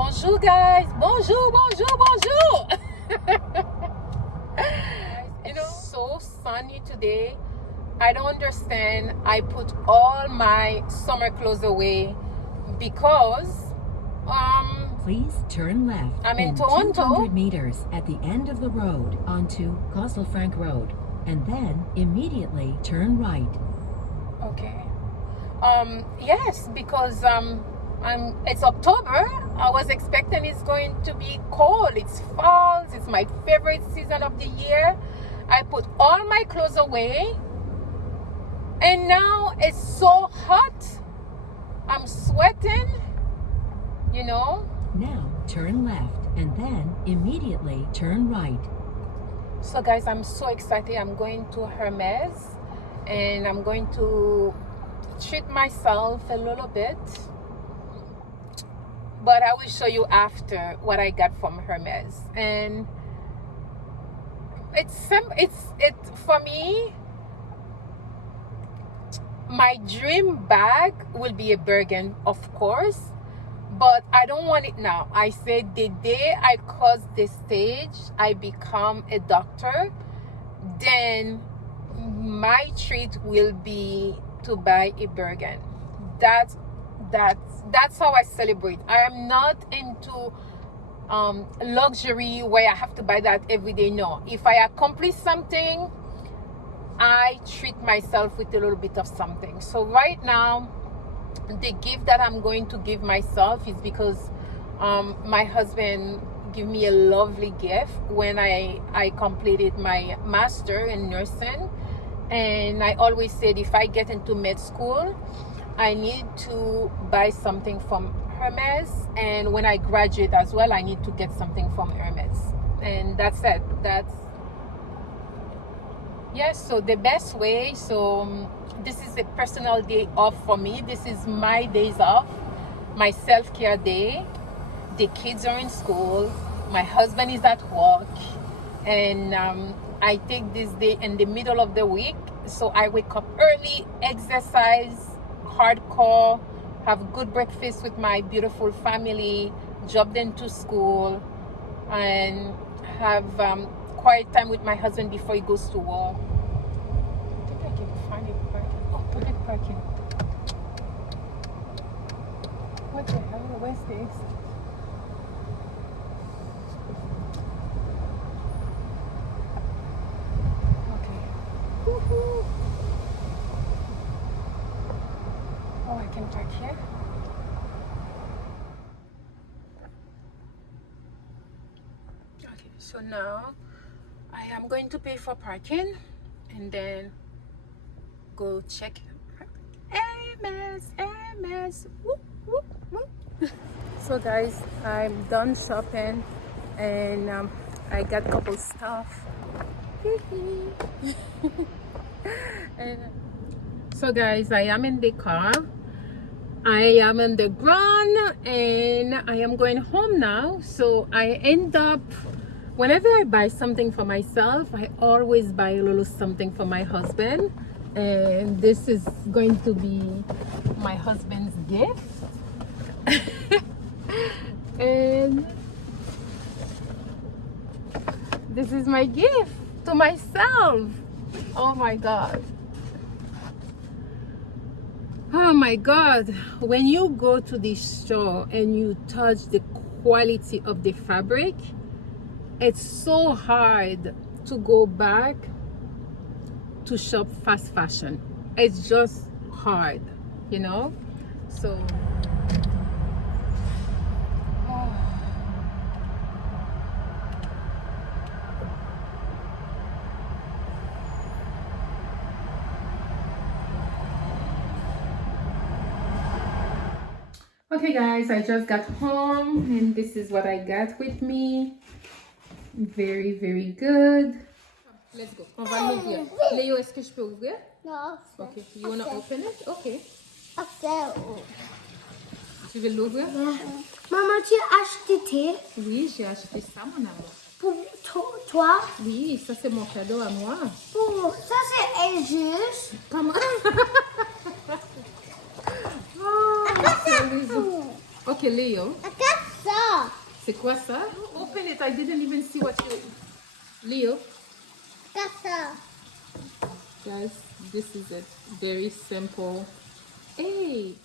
Bonjour guys, bonjour, bonjour, bonjour. It's so sunny today. I don't understand. I put all my summer clothes away because please turn left. I'm in and Toronto. 200 meters at the end of the road onto Castlefranc Road, and then immediately turn right. Okay. Yes, because it's October. I was expecting it's going to be cold. It's fall. It's my favorite season of the year. I put all my clothes away, and now it's so hot. I'm sweating, you know. Now turn left and then immediately turn right. So guys, I'm so excited. I'm going to Hermes and I'm going to treat myself a little bit, but I will show you after what I got from Hermes. And it's for me, my dream bag will be a Birkin, of course, but I don't want it now. I said the day I cross the stage, I become a doctor, then my treat will be to buy a Birkin. That's how I celebrate. I am not into luxury where I have to buy that every day. No, if I accomplish something, I treat myself with a little bit of something. So right now, the gift that I'm going to give myself is because my husband gave me a lovely gift when I completed my master in nursing. And I always said if I get into med school, I need to buy something from Hermes. And when I graduate as well, I need to get something from Hermes. And that's it. Yes, so the best way, this is a personal day off for me. This is my days off, my self-care day. The kids are in school, my husband is at work, and I take this day in the middle of the week. So I wake up early, exercise hardcore, have good breakfast with my beautiful family, drop them to school, and have quiet time with my husband before he goes to work. I think I can find it parking. Oh, public parking. What the hell? Where's the exit? Okay. Woohoo! Oh, I can park here. Okay, so now I am going to pay for parking and then go check Hermes. Whoop, whoop, whoop. So guys, I'm done shopping and I got a couple stuff. And so guys, I am in the car. I am on the ground and I am going home now. So I end up, whenever I buy something for myself, I always buy a little something for my husband. And this is going to be my husband's gift. And this is my gift to myself. Oh my God. Oh my God, when you go to the store and you touch the quality of the fabric, it's so hard to go back to shop fast fashion. It's just hard, you know? So, okay guys, I just got home and this is what I got with me. Very, very good. Let's go. On va l'ouvrir. Léo, est-ce que je peux ouvrir? No. Okay. You wanna open it? Okay. After. Tu veux l'ouvrir? Maman, tu as acheté thé Oui, j'ai acheté ça, mon amour. pour toi? Oui, ça c'est mon cadeau à moi. Pour ça, c'est injuste. Comment? Oh, c'est Léo. Ok, Léo. Attends, ça? C'est quoi ça? Open it. I didn't even see what you... Leo. Qu'est-ce ça? Guys, this is it. Very simple. Hey!